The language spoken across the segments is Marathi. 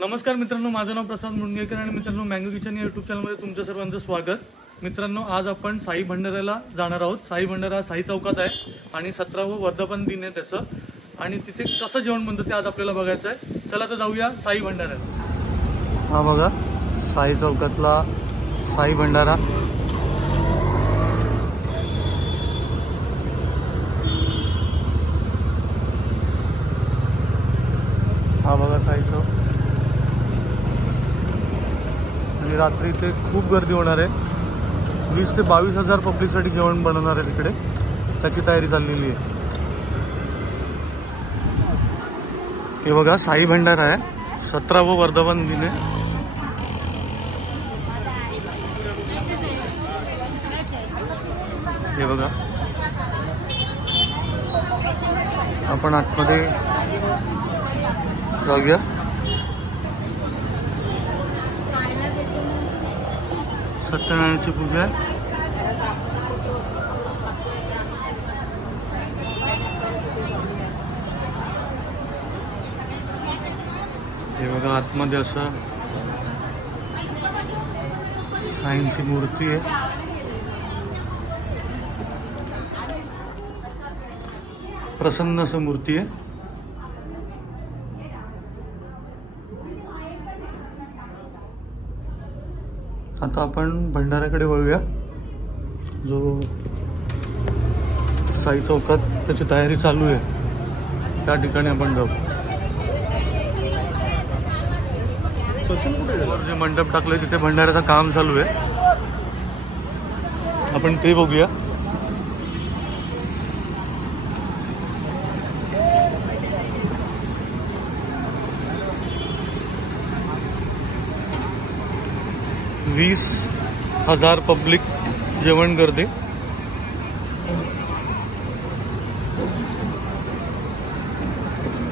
नमस्कार मित्रांनो, माझं नाव प्रसाद मुंडगेकर आणि मित्रांनो मँगो किचन या यूट्यूब चॅनलमध्ये तुमचं सर्वांचं स्वागत। मित्रांनो, आज आपण साई भंडाऱ्याला जाणार आहोत। साई भंडारा साई चौकात आहे आणि 17वा वर्धापन दिन आहे त्याचं, आणि तिथे कसं जेवण बनतं ते आज आपल्याला बघायचं आहे। चला तर जाऊया साई भंडाऱ्याला। हा बघा, साई चौकातला साई भंडारा। हा बघा साई चौक, आणि रात्री इथे खूप गर्दी होणार आहे। 20 ते 22 हजार पब्लिकसाठी जेवण बनवणार आहे तिकडे, त्याची तयारी चाललेली आहे। हे बघा साई भंडारा आहे, 17वा वर्धापन दिन आहे। हे बघा, आपण आतमध्ये जाऊया। सत्यनारायणची पूजा आहे। हे बघा, आतमध्ये असं साईंची मूर्ती आहे। प्रसन्न असं मूर्ती आहे। आता आपण भंडाऱ्याकडे वळूया, जो साई चौकात त्याची तयारी चालू आहे, त्या ठिकाणी आपण जाऊ। जे मंडप टाकलंय तिथे भंडाऱ्याचं काम चालू आहे, आपण ते बघूया। वीस 20,000 पब्लिक जेवण करते।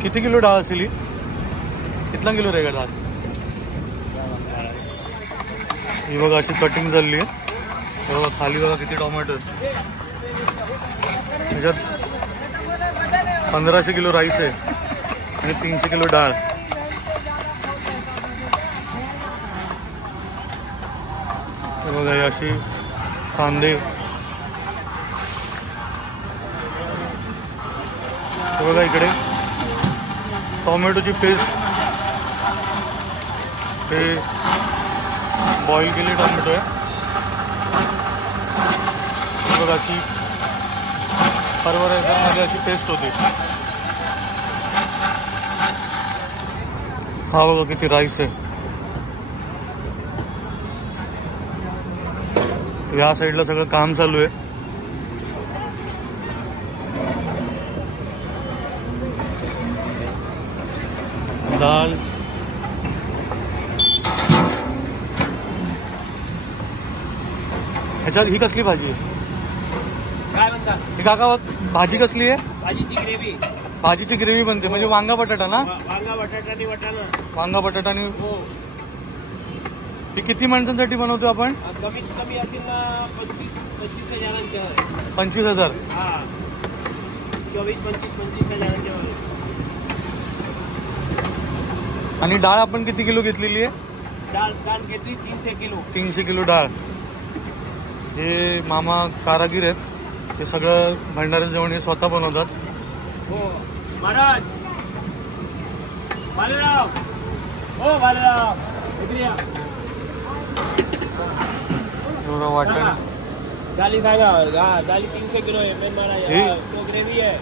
किती किलो डाळ असेल? कितना किलो रहेगा डाळ? ही बघा अशी कटिंग झाली आहे। बघा खाली बघा किती टोमॅटो, त्याच्यात 1500 किलो राईस आहे आणि 300 किलो डाळ। बघा अशी कांदे, बघा इकडे टोमॅटोची पेस्ट, हे बॉईल केले टोमॅटो आहे। बघा अशी हरभऱ्यामध्ये अशी पेस्ट होती। हा बघा किती राईस आहे। या साईडला सगळं काम चालू आहे। दाल, ह्याच्यात ही कसली भाजी आहे? काय म्हणता? ही काका भाजी कसली आहे? भाजीची ग्रेव्ही। भाजीची ग्रेव्ही बनते म्हणजे वांगा बटाटा ना? वांगा बटाटा आणि वाटाणा। वांगा बटाटा आणि हो। ही किती माणसांसाठी बनवतो आपण? कमीत कमी असेल ना 25 हजारांच्या। 25,000? हा, 25 हजारांच्या। आणि डाळ आपण किती किलो घेतलेली आहे? डाळ घेतली 300 किलो। 300 किलो डाळ। हे मामा कारागीर आहेत, ते सगळं भंडाऱ्याचं जेवण हे स्वतः बनवतात। हो महाराज, बालेराव, हो बालेराव, इकडे या। एवढं वाटण, डाली सांगा, डाली 300 किलो आहे। मेन मला तो ग्रेव्ही आहे।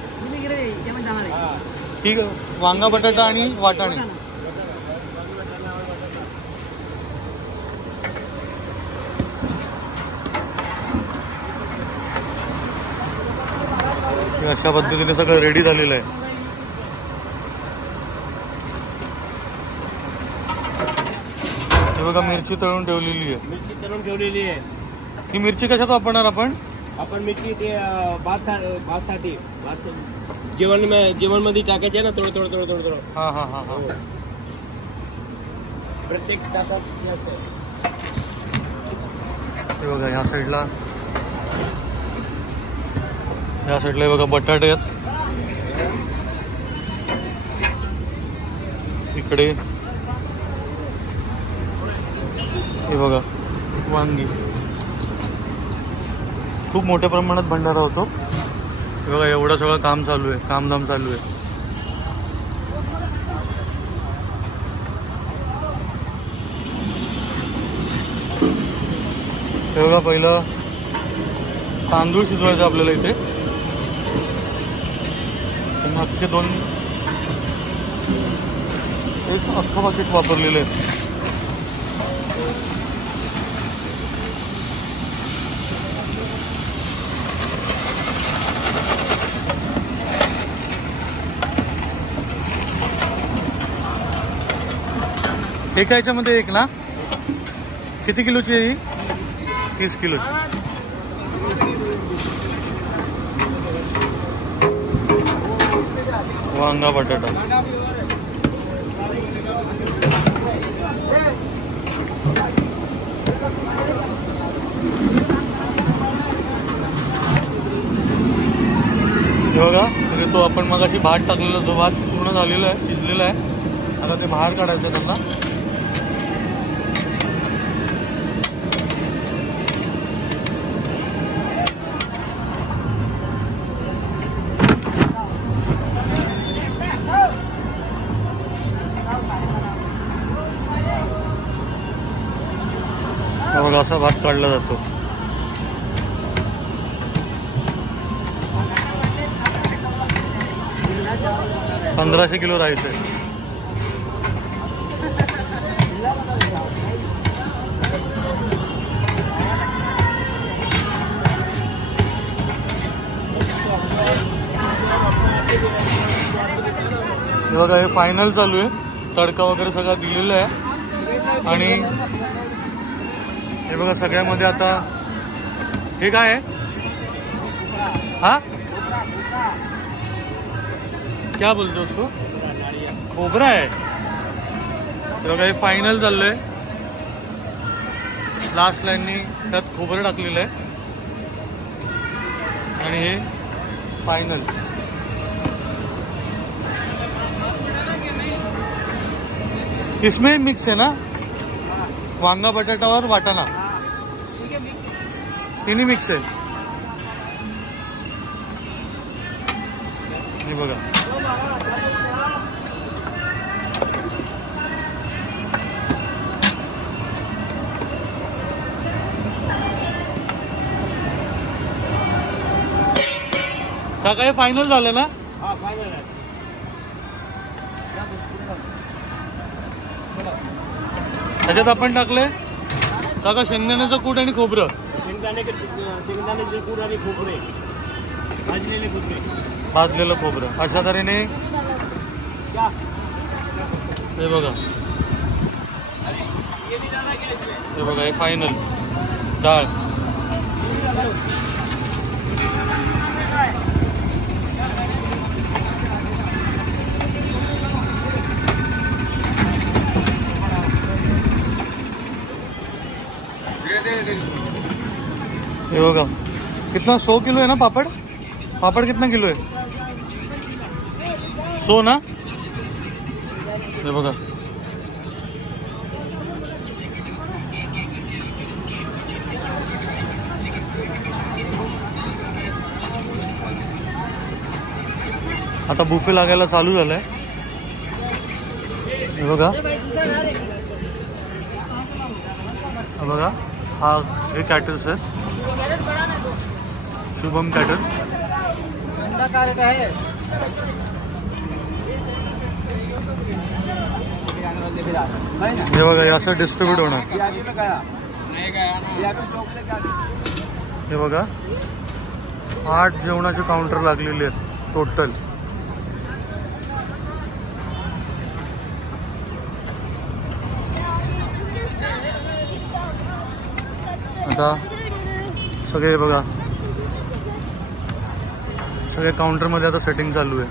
ठीक आहे, वांगा बटाटा आणि वाटाणे। अशा पद्धतीने सगळं रेडी झालेलं आहे। हे बघा मिरची तळून ठेवलेली आहे। मिरची तळून ठेवलेली आहे। ही मिरची कशात वापरणार आपण? आपण मिरची ते भातसाठी जेवण मध्ये टाकायचे ना, थोडं। हा हा हा हा, प्रत्येक टाकात। हे बघा या साईडला या साईडला बघा बटाटे आहेत, इकडे हे बघा वांगी, खूप मोठ्या प्रमाणात भंडारा होतो. हे बघा एवढं सगळं काम चालू आहे, कामधाम चालू आहे. हे बघा पहिलं तांदूळ शिजवायचं आपल्याला इथे. अख्खे एक अख्खं पाकिट वापरलेलं आहे. एका याच्यामध्ये एक ना, किती किलोची आहे ही? 30 किलोची. वांगा बटाटा. हे बघा म्हणजे तो आपण मगाशी भात टाकलेला, तो भात पूर्ण झालेला आहे, शिजलेला आहे. आता ते बाहेर काढायचं त्यांना. बघा असा भात काढला जातो. $1500 किलो राईस आहे. हे बघा हे फायनल चालू आहे, तडका वगैरे सगळं दिलेलं आहे. आणि हे बघा सगळ्यामध्ये आता हे काय आहे? हा क्या बोलतो उसको? खोबरा आहे. हे बघा हे फायनल चाललंय. लास्ट लाईननी त्यात खोबरं टाकलेलं आहे आणि हे फायनल. इसमें मिक्स है ना, वांगा बटाटा और वाटाणा तिन्ही मिक्स आहे. हे बघा काका हे फायनल झालं ना? हा फायनल आहे. त्याच्यात आपण टाकले काका शेंगदाण्याचं कूट आणि खोबरं. शेंगदाण्याचे कूट आणि खोबरे, भाजलेले खोबरे, भाजलेलं खोबरं अशा तऱ्हेने. हे बघा हे बघा हे फायनल डाळ. ये होगा कितना 100 किलो है ना पापड़? पापड़ कितना किलो है? 100 ना? ये बघा आता बुफे लागायला चालू झालंय. हे बघा बघा हा हे कॅटल्स आहे, शुभम कॅटल. हे बघा हे असं डिस्ट्रीब्यूट होणार. हे बघा 8 जेवणाचे काउंटर लागलेले आहेत टोटल. आता सगळे बघा सगळे काउंटरमध्ये आता सेटिंग चालू आहे.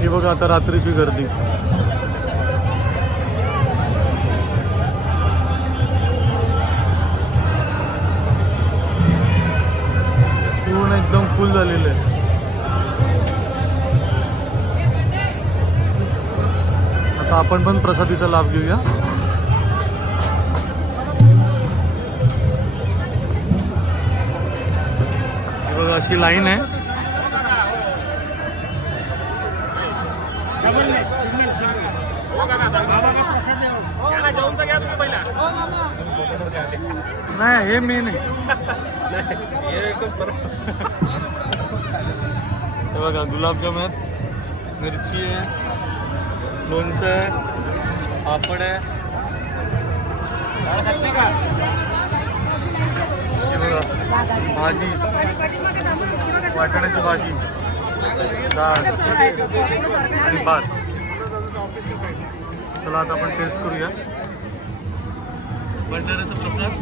हे बघा आता रात्रीची गर्दी. पूर्ण एकदम फुल झालेलं आहे. आता आपण पण प्रसादीचा लाभ घेऊया. बघा अशी लाईन आहे. नाही हे मेन आहे. हे बघा गुलाबजाम आहेत, मिरची आहे, लोणचं आहे, पापड आहे. हे बघा भाजी, वाटाण्याची भाजी, डाळ आणि भात. चला आता आपण टेस्ट करूया भंडाऱ्याचा प्रसाद.